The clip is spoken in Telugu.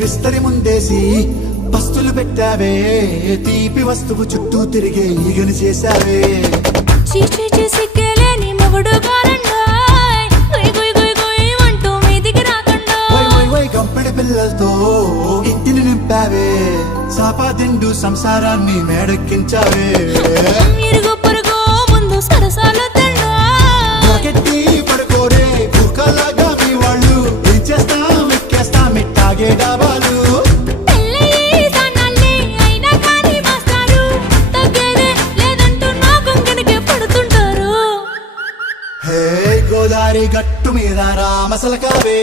విస్తరి ముందేసి పస్తులు పెట్టావే తీపి వస్తువు చుట్టూ తిరిగే ఈగని చేసావే సిగ్గలేని మొగుడు కంపెడి పిల్లలతో ఇంటిని నింపావే సాపాదిండు సంసారాన్ని మేడెక్కించావే ముందు సరసాల పడుకోరే కుక్కలాగా మీ వాళ్ళు ఏం చేస్తాం ఎక్కేస్తాం ఇట్టాగే డాబాలు గోదారి గట్టు మీద రామసలకావే